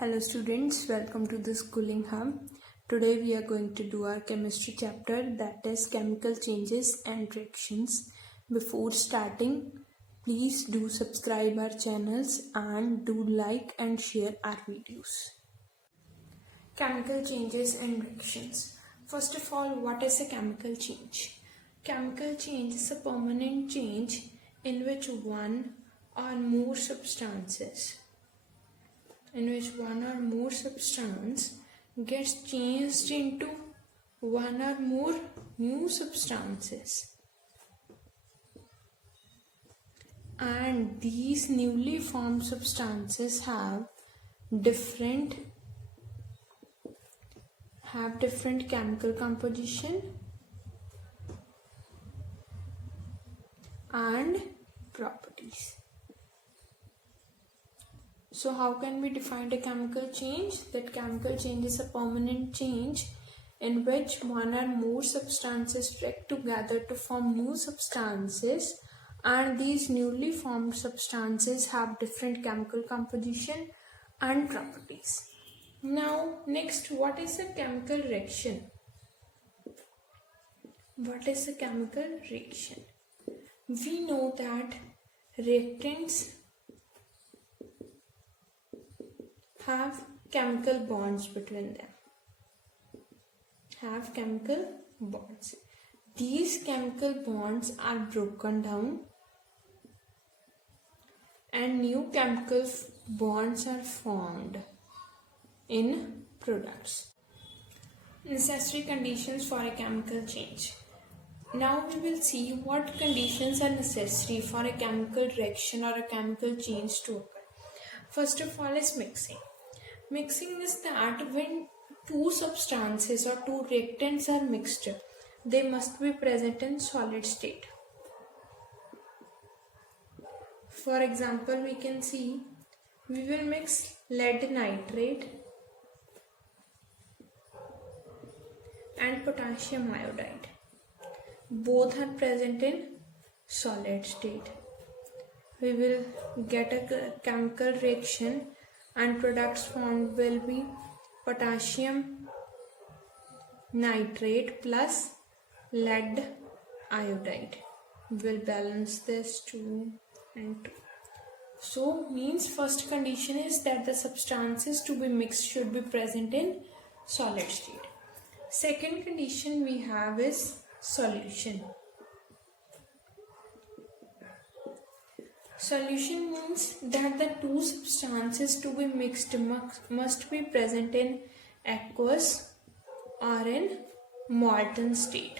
Hello students, welcome to the Schooling Hub. Today we are going to do our chemistry chapter, that is chemical changes and reactions. Before starting, please do subscribe our channels and do like and share our videos. Chemical changes and reactions. First of all, what is a chemical change? Chemical change is a permanent change in which one or more substances gets changed into one or more new substances, and these newly formed substances have different chemical composition and properties. So how can we define a chemical change? That chemical change is a permanent change in which one or more substances react together to form new substances, and these newly formed substances have different chemical composition and properties. Now next, what is a chemical reaction? What is a chemical reaction? We know that reactants have chemical bonds between them. These chemical bonds are broken down and new chemical bonds are formed in products. Necessary conditions for a chemical change. Now we will see what conditions are necessary for a chemical reaction or a chemical change to occur. First of all is mixing. Mixing is that when two substances or two reactants are mixed, they must be present in solid state. For example, we can see we will mix lead nitrate and potassium iodide. Both are present in solid state. We will get a chemical reaction and products formed will be potassium nitrate plus lead iodide. We will balance this 2 and 2. So means first condition is that the substances to be mixed should be present in solid state. Second condition we have is solution. Solution means that the two substances to be mixed must be present in aqueous or in molten state.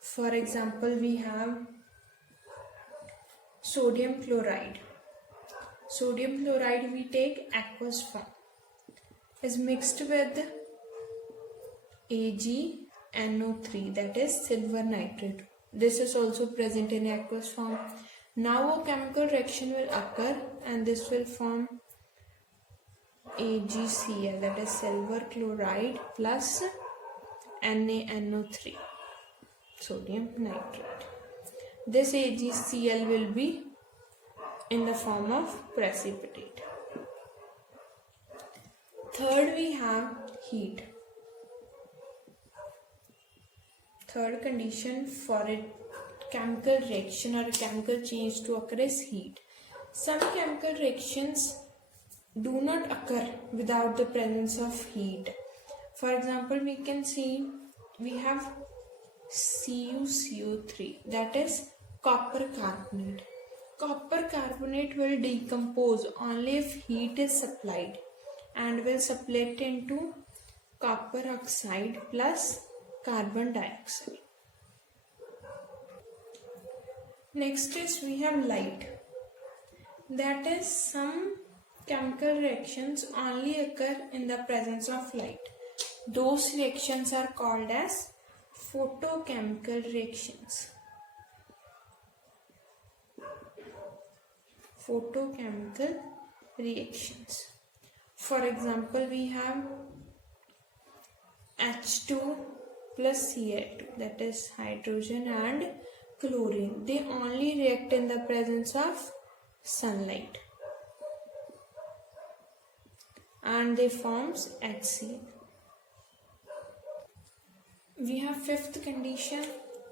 For example, we have sodium chloride. Sodium chloride we take aqueous form is mixed with AgNO3, that is silver nitrate. This is also present in aqueous form. Now a chemical reaction will occur and this will form AgCl, that is silver chloride plus NaNO3, sodium nitrate. This AgCl will be in the form of precipitate. Third, we have heat. Third condition for a chemical reaction or a chemical change to occur is heat. Some chemical reactions do not occur without the presence of heat. For example, we can see we have CuCO3, that is copper carbonate. Copper carbonate will decompose only if heat is supplied and will split into copper oxide plus carbon dioxide. Next is we have light. That is some chemical reactions only occur in the presence of light. Those reactions are called as photochemical reactions. Photochemical reactions. For example, we have H2 plus Cl2, that is hydrogen and chlorine. They only react in the presence of sunlight. and they forms HCl. We have fifth condition,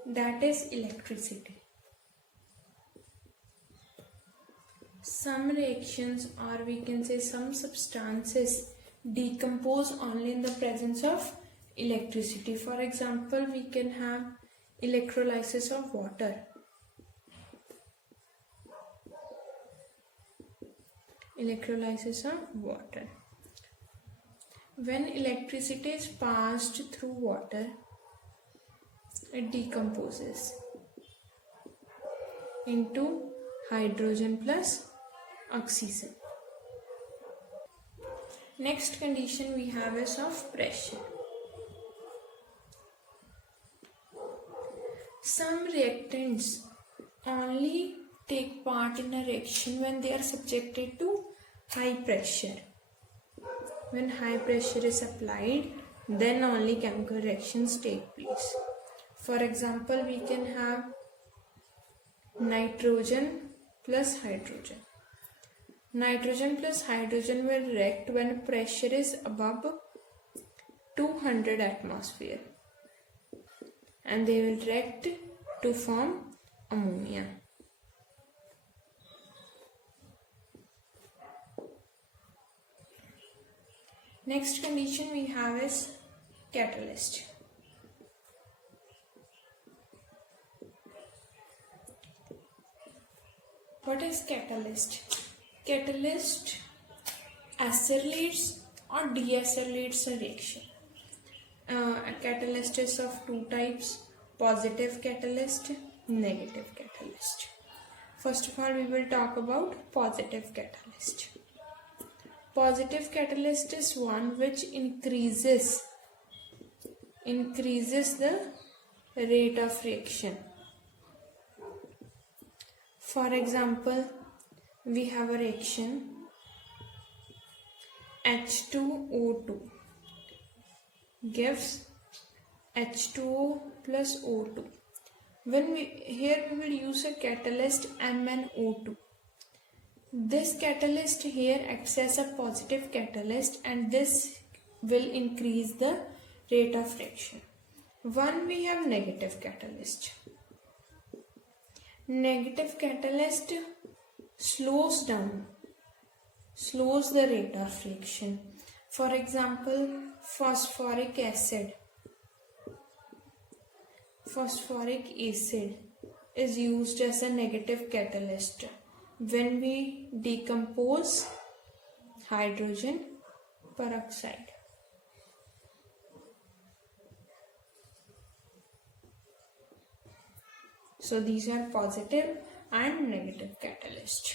that is electricity. Some reactions, or we can say some substances, decompose only in the presence of electricity. For example, we can have electrolysis of water. Electrolysis of water. When electricity is passed through water, it decomposes into hydrogen plus oxygen. Next condition we have is of pressure. Some reactants only take part in a reaction when they are subjected to high pressure. When high pressure is applied, then only chemical reactions take place. For example, we can have nitrogen plus hydrogen. Nitrogen plus hydrogen will react when pressure is above 200 atmosphere, and they will react to form ammonia. Next condition we have is catalyst. What is catalyst? Catalyst acylates or deacylates a reaction. A catalyst is of two types: positive catalyst, negative catalyst. First of all, we will talk about positive catalyst. Positive catalyst is one which increases the rate of reaction. For example, we have a reaction H2O2 gives H2O plus O2. Here we will use a catalyst MnO2. This catalyst here acts as a positive catalyst, and this will increase the rate of reaction. One, we have negative catalyst. Negative catalyst slows the rate of reaction. For example, phosphoric acid. Phosphoric acid is used as a negative catalyst when we decompose hydrogen peroxide. So these are positive and negative catalysts.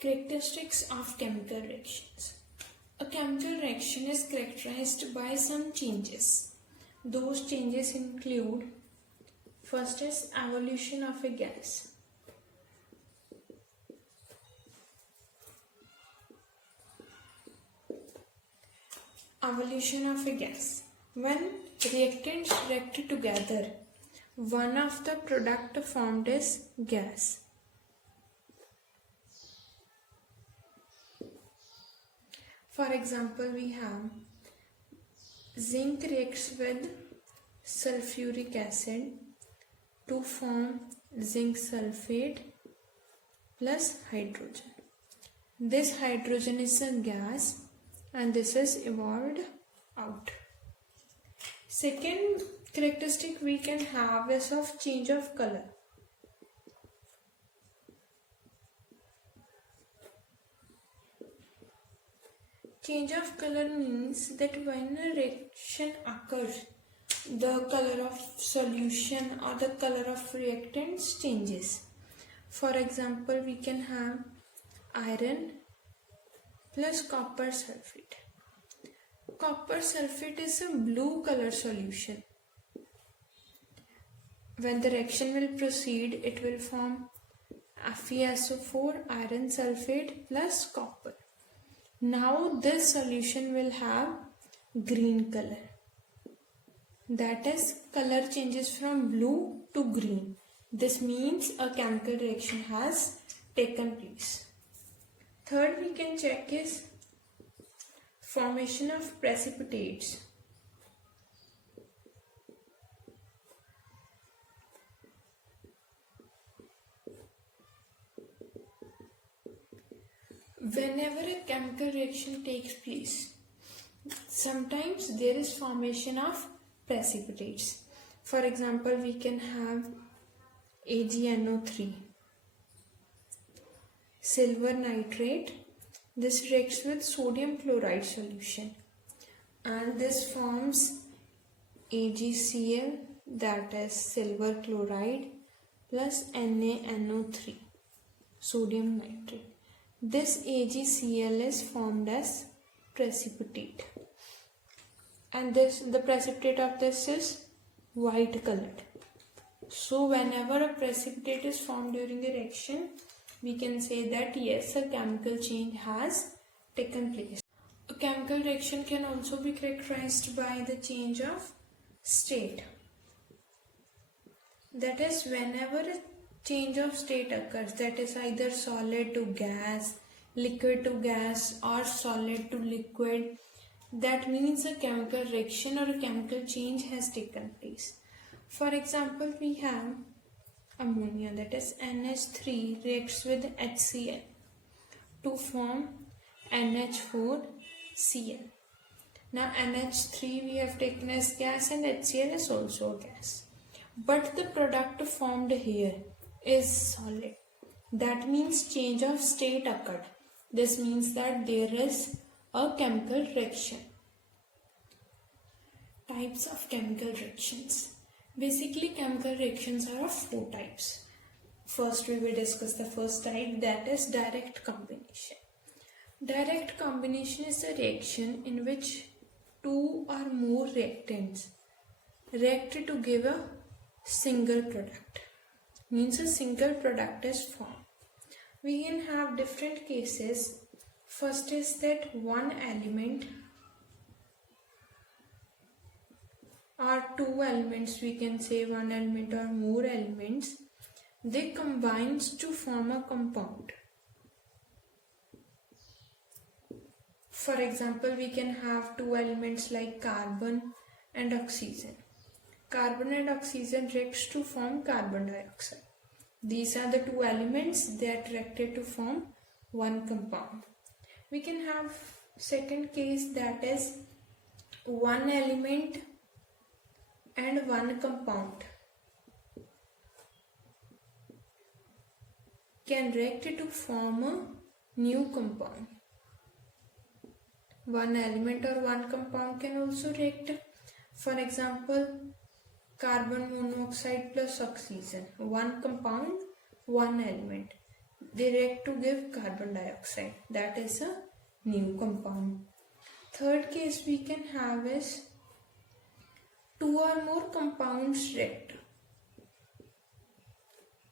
Characteristics of chemical reactions. A chemical reaction is characterized by some changes. Those changes include, first is evolution of a gas. Evolution of a gas. When reactants react together, one of the product formed is gas. For example, we have zinc reacts with sulfuric acid to form zinc sulfate plus hydrogen. This hydrogen is a gas and this is evolved out. Second characteristic we can have is of change of color. Change of color means that when a reaction occurs, the color of solution or the color of reactants changes. For example, we can have iron plus copper sulfate. Copper sulfate is a blue color solution. When the reaction will proceed, it will form FeSO4 iron sulfate plus copper. Now this solution will have green color. That is, color changes from blue to green. This means a chemical reaction has taken place. Third we can check is formation of precipitates. Whenever a chemical reaction takes place, sometimes there is formation of precipitates. For example, we can have AgNO3, silver nitrate. This reacts with sodium chloride solution, and this forms AgCl, that is silver chloride, plus NaNO3, sodium nitrate. This AgCl is formed as precipitate, and the precipitate of this is white colored. So whenever a precipitate is formed during a reaction, we can say that yes, a chemical change has taken place. A chemical reaction can also be characterized by the change of state. That is, whenever a change of state occurs, that is either solid to gas, liquid to gas, or solid to liquid, that means a chemical reaction or a chemical change has taken place. For example, we have ammonia, that is NH3 reacts with HCl to form NH4Cl. Now NH3 we have taken as gas and HCl is also a gas. But the product formed here is solid. That means change of state occurred. This means that there is a chemical reaction. Types of chemical reactions. Basically, chemical reactions are of 4 types. First, we will discuss the first type, that is direct combination. Direct combination is a reaction in which 2 or more reactants react to give a single product. Means a single product is formed. We can have different cases. First is that one element or 2 elements, we can say one element or more elements, they combine to form a compound. For example, we can have 2 elements like carbon and oxygen. Carbon and oxygen react to form carbon dioxide. These are the 2 elements that reacted to form one compound. We can have second case, that is one element and one compound can react to form a new compound. One element or one compound can also react. For example, carbon monoxide plus oxygen, one compound, one element. They react to give carbon dioxide. That is a new compound. Third case we can have is 2 or more compounds react.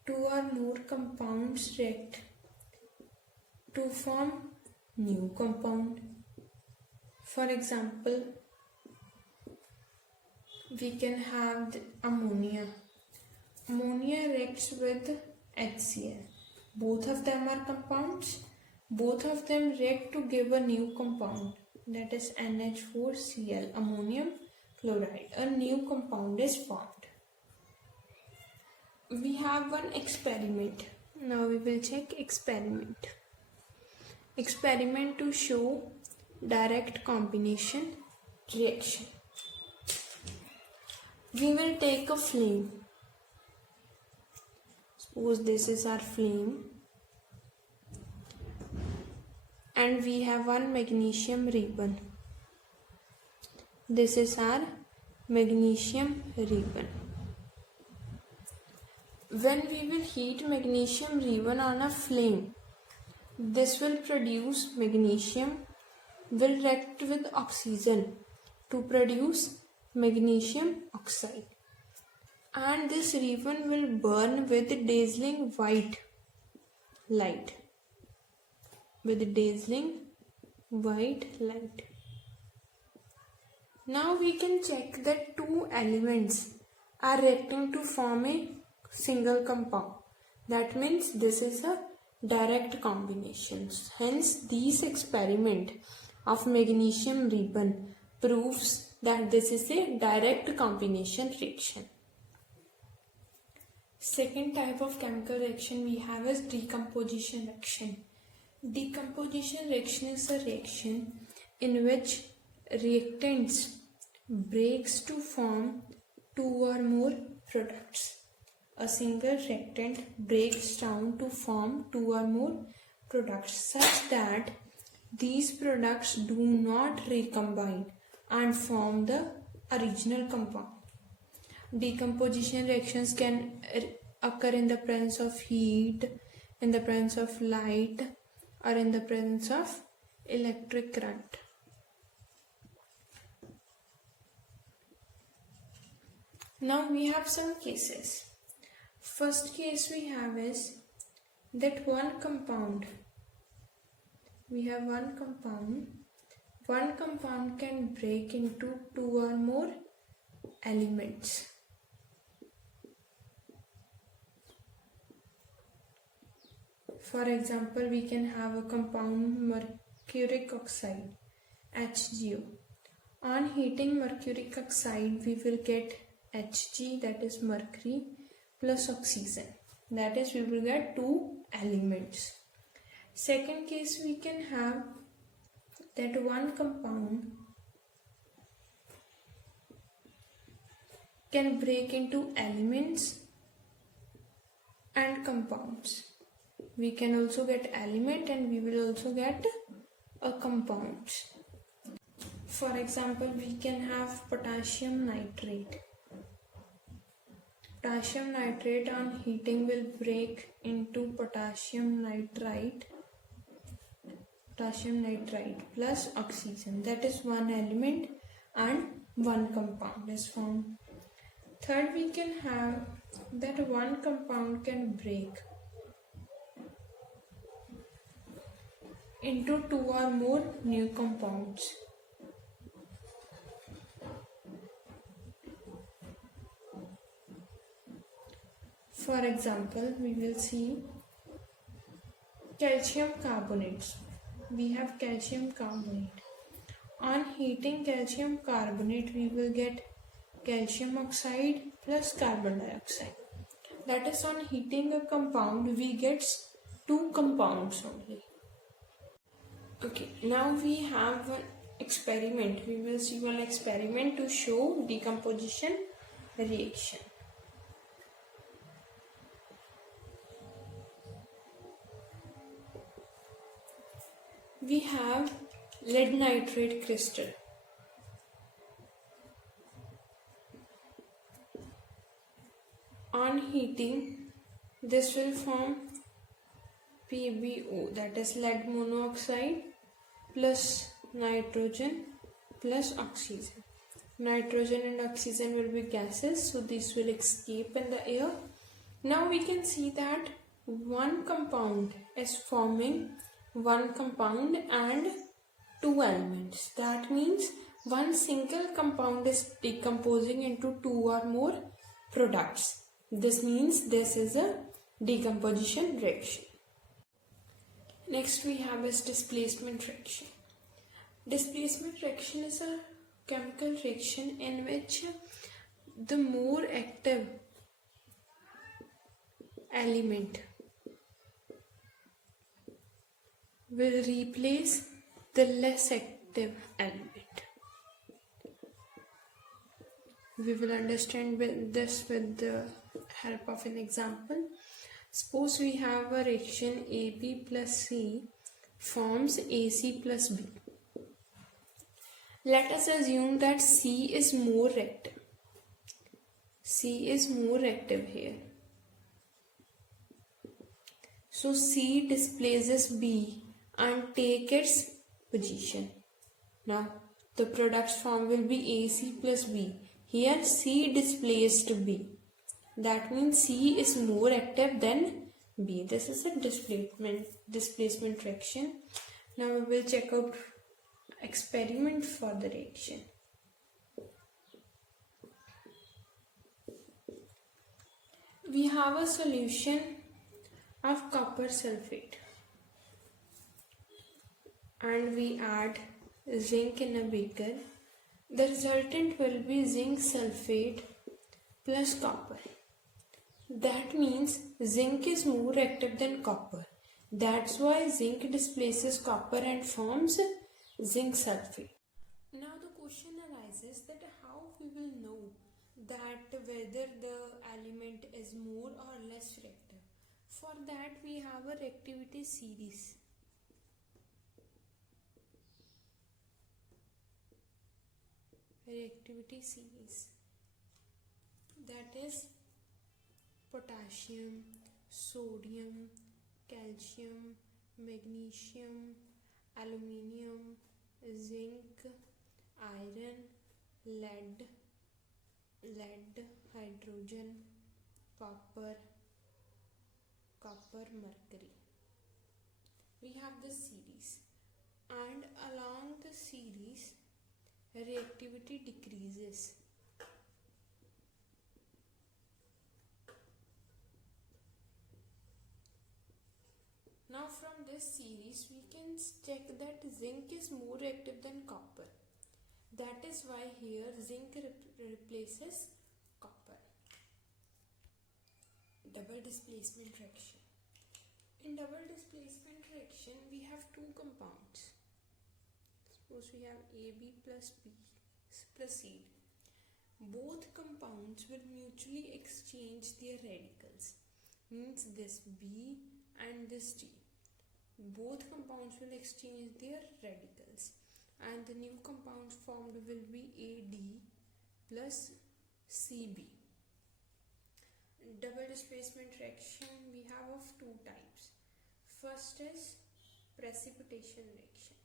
2 or more compounds react to form new compound. For example, we can have ammonia. Ammonia reacts with HCl. Both of them are compounds. Both of them react to give a new compound, that is NH4Cl, ammonium chloride. A new compound is formed. We have one experiment. Now we will check experiment. Experiment to show direct combination reaction. We will take a flame. Suppose this is our flame and we have one magnesium ribbon. This is our magnesium ribbon. When we will heat magnesium ribbon on a flame, this will produce magnesium, will react with oxygen to produce magnesium oxide. And this ribbon will burn with dazzling white light. With dazzling white light. Now we can check that 2 elements are reacting to form a single compound. That means this is a direct combination. Hence, these experiment of magnesium ribbon proves that this is a direct combination reaction. Second type of chemical reaction we have is decomposition reaction. Decomposition reaction is a reaction in which reactants breaks to form two or more products. A single reactant breaks down to form two or more products such that these products do not recombine and form the original compound. Decomposition reactions can occur in the presence of heat, in the presence of light, or in the presence of electric current. Now we have some cases. First case we have is that one compound can break into two or more elements. For example, we can have a compound mercuric oxide, HgO. On heating mercuric oxide, we will get Hg, that is mercury, plus oxygen, that is we will get two elements. Second case we can have that one compound can break into elements and compounds. We can also get element and we will also get a compound. For example, we can have potassium nitrate. Potassium nitrate on heating will break into potassium nitrite plus oxygen, that is one element and one compound is formed. Third, we can have that one compound can break into two or more new compounds. For example, we will see calcium carbonates. We have calcium carbonate. On heating calcium carbonate, we will get calcium oxide plus carbon dioxide. That is, on heating a compound, we get two compounds only. Okay, now we have an experiment. We will see one experiment to show decomposition reaction. We have lead nitrate crystal. On heating, this will form PbO, that is lead monoxide plus nitrogen plus oxygen. Nitrogen and oxygen will be gases, so these will escape in the air. Now we can see that one compound is forming one compound and two elements. That means one single compound is decomposing into two or more products. This means this is a decomposition reaction. Next we have is displacement reaction. Displacement reaction is a chemical reaction in which the more active element will replace the less active element. We will understand this with the help of an example. Suppose we have a reaction AB plus C forms AC plus B. Let us assume that C is more active. C is more active here. So C displaces B and take its position. Now the products formed will be AC plus B. Here C displaced B. That means C is more active than B. This is a displacement reaction. Now we will check out experiment for the reaction. We have a solution of copper sulfate and we add zinc in a beaker, the resultant will be zinc sulfate plus copper. That means zinc is more active than copper. That's why zinc displaces copper and forms zinc sulfate. Now the question arises that how we will know that whether the element is more or less reactive. For that we have a reactivity series. Reactivity series, that is potassium, sodium, calcium, magnesium, aluminium, zinc, iron, lead, hydrogen, copper, mercury. We have this series, and along the series reactivity decreases. Now from this series we can check that zinc is more reactive than copper. That is why here zinc replaces copper. Double displacement reaction. In double displacement reaction we have two compounds. Suppose we have AB plus B plus C. Both compounds will mutually exchange their radicals. Means this B and this D. Both compounds will exchange their radicals. And the new compound formed will be AD plus CB. Double displacement reaction we have of two types. First is precipitation reaction.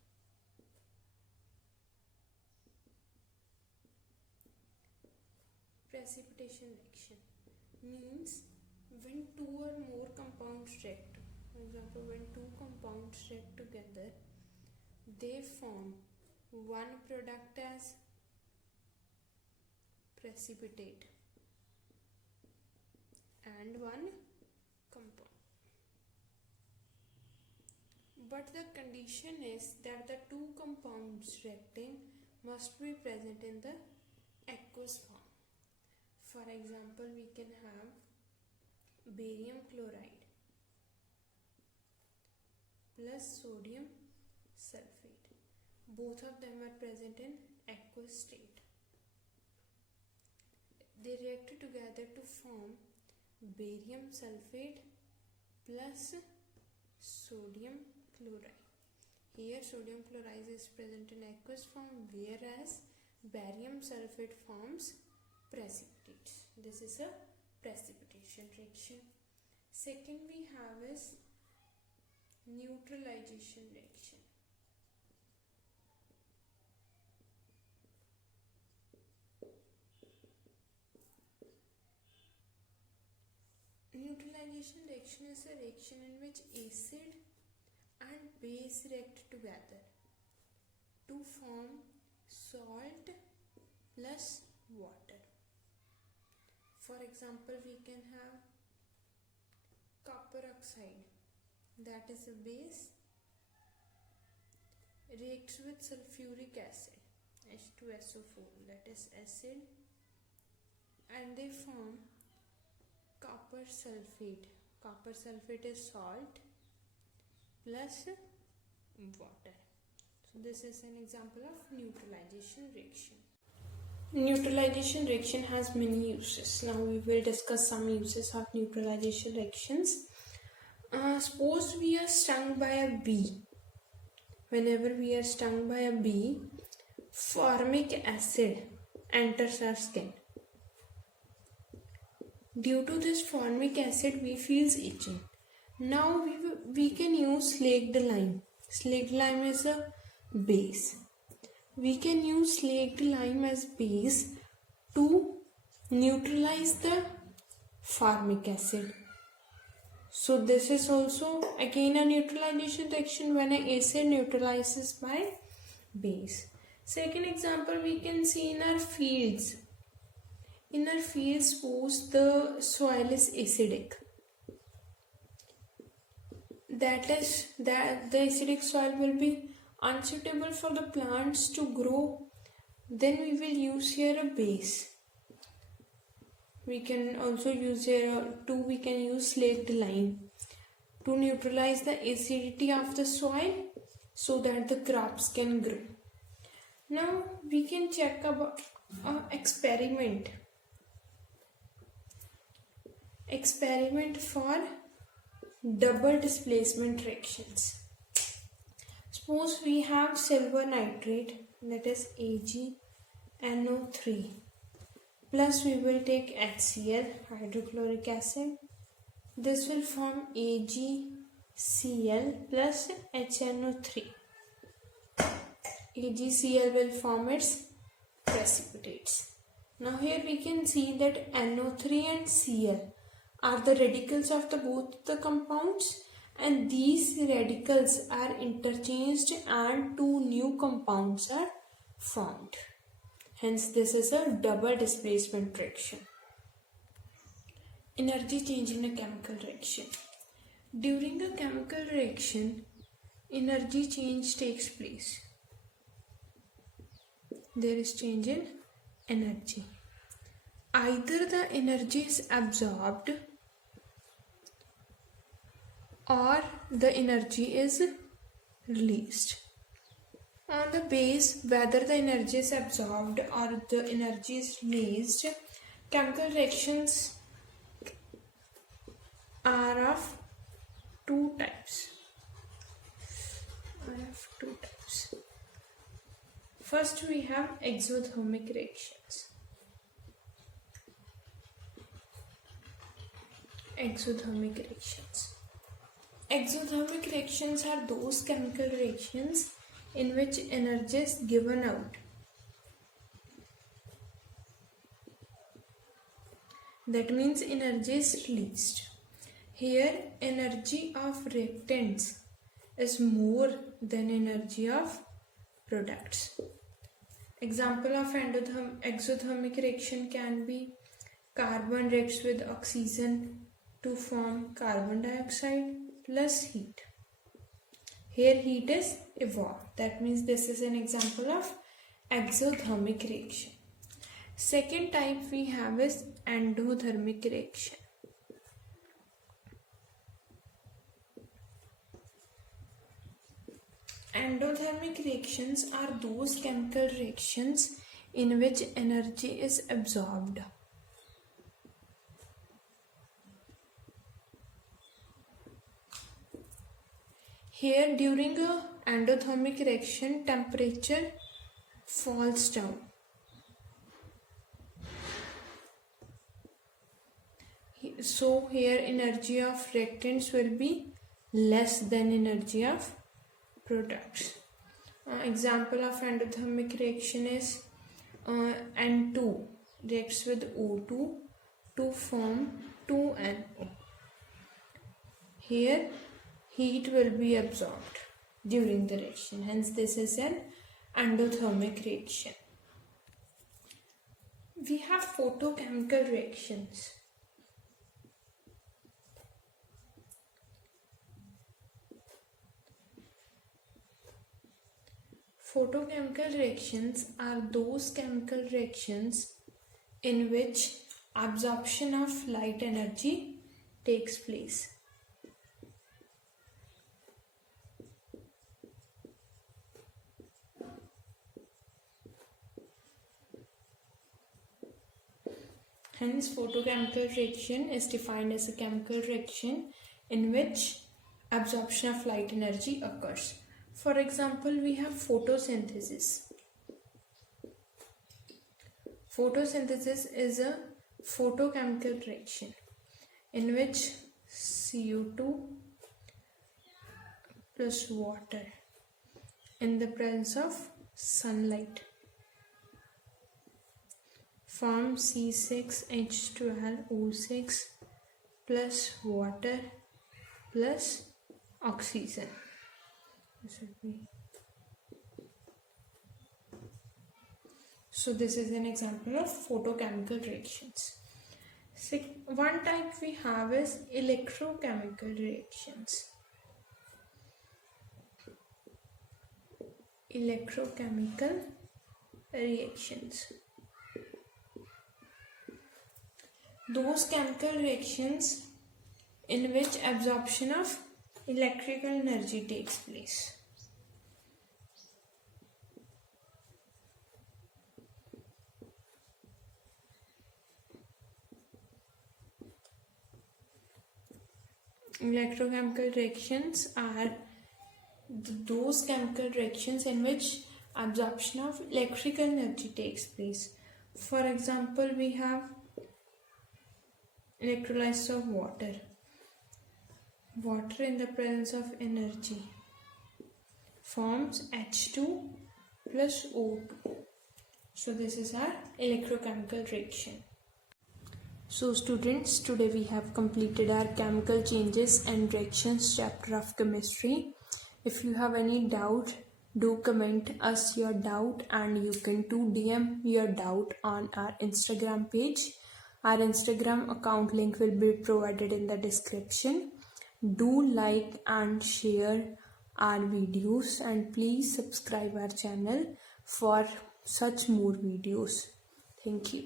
Precipitation reaction means when two or more compounds react. For example, when two compounds react together, they form one product as precipitate and one compound. But the condition is that the two compounds reacting must be present in the aqueous form. For example, we can have barium chloride plus sodium sulfate. Both of them are present in aqueous state. They react together to form barium sulfate plus sodium chloride. Here sodium chloride is present in aqueous form, whereas barium sulfate forms precipitates. This is a precipitation reaction. Second we have is neutralization reaction. Neutralization reaction is a reaction in which acid and base react together to form salt plus water. For example, we can have copper oxide, that is a base, reacts with sulfuric acid, H2SO4, that is acid, and they form copper sulfate. Copper sulfate is salt plus water. So this is an example of neutralization reaction. Neutralization reaction has many uses. Now we will discuss some uses of neutralization reactions. Suppose we are stung by a bee. Whenever we are stung by a bee, formic acid enters our skin. Due to this formic acid, we feel itching. Now we can use slaked lime. Slaked lime is a base. We can use slaked lime as base to neutralize the formic acid. So this is also again a neutralization reaction when an acid neutralizes by base. Second example we can see in our fields. In our fields, suppose the soil is acidic. That the acidic soil will be unsuitable for the plants to grow, then we will use here a base. We can also use here we can use slaked lime to neutralize the acidity of the soil so that the crops can grow. Now we can check about experiment for double displacement reactions. Suppose we have silver nitrate, that is AgNO3, plus we will take HCl, hydrochloric acid. This will form AgCl plus HNO3. AgCl will form its precipitates. Now here we can see that NO3 and Cl are the radicals of both the compounds, and these radicals are interchanged and two new compounds are formed. Hence this is a double displacement reaction. Energy change in a chemical reaction. During a chemical reaction, energy change takes place. There is change in energy. Either the energy is absorbed or the energy is released. On the base, whether the energy is absorbed or the energy is released, chemical reactions are of two types. First, we have exothermic reactions. Exothermic reactions are those chemical reactions in which energy is given out. That means energy is released. Here, energy of reactants is more than energy of products. Example of exothermic reaction can be carbon reacts with oxygen to form carbon dioxide plus heat. Here heat is evolved. That means this is an example of exothermic reaction. Second type we have is endothermic reaction. Endothermic reactions are those chemical reactions in which energy is absorbed. Here, during a endothermic reaction, temperature falls down. So here energy of reactants will be less than energy of products. Example of endothermic reaction is N2 reacts with O2 to form 2NO. Here heat will be absorbed during the reaction. Hence this is an endothermic reaction. We have photochemical reactions. Photochemical reactions are those chemical reactions in which absorption of light energy takes place. Hence, photochemical reaction is defined as a chemical reaction in which absorption of light energy occurs. For example, we have photosynthesis. Photosynthesis is a photochemical reaction in which CO2 plus water in the presence of sunlight form C6H12O6 plus water plus oxygen. So this is an example of photochemical reactions. One type we have is electrochemical reactions. electrochemical reactions. Those chemical reactions in which absorption of electrical energy takes place. Electrochemical reactions are those chemical reactions in which absorption of electrical energy takes place. For example, we have electrolysis of water. Water in the presence of energy forms H2 plus O2. So this is our electrochemical reaction. So students, today we have completed our chemical changes and reactions chapter of chemistry. If you have any doubt, do comment us your doubt, and you can too DM your doubt on our Instagram page. Our Instagram account link will be provided in the description. Do like and share our videos, and please subscribe our channel for such more videos. Thank you.